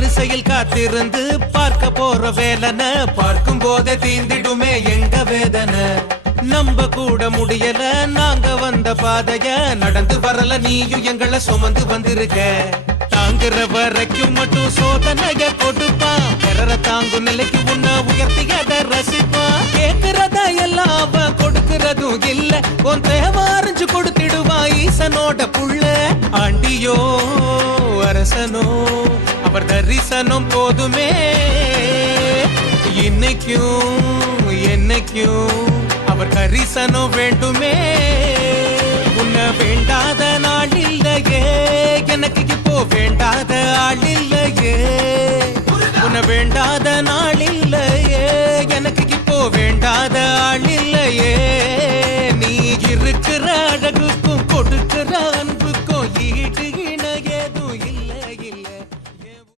வரிசையில் காத்திருந்து பார்க்க போற வேலன பார்க்கும் போதே தீந்திடுமே எங்க வேதனை. நம்ப கூட முடியல நாங்க வந்த பாதைய நடந்து வரல நீயும் எங்களை சுமந்து வந்திருக்க. தாங்குற வரைக்கும் மட்டும் சோதனைய கொடுப்பான் பிறர தாங்கும் நிலைக்கு உன்ன உயர்த்தியத ரசிப்பான். கேட்கிறதா எல்லாம் அவன் கொடுக்கிறதும் இல்ல உன் தேவை அறிஞ்சு கொடுத்திடுவான் ஈசனோட புள்ள. ஆண்டியோ அரசனோ அவர் தரிசனம் போதுமே இன்னைக்கும் என்னைக்கும் அவர் கரிசனம் வேண்டுமே. உன்னை வேண்டாத நாள் இல்லையே எனக்கு இப்போ வேண்டாத ஆள் இல்லையே. உன்னை வேண்டாத நாள் இல்லையே எனக்கு இப்போ வேண்டாத ஆள் இல்லையே. நீ இருக்கிற அழகுக்கும் கொடுக்கிற அன்புக்கும் ஈடு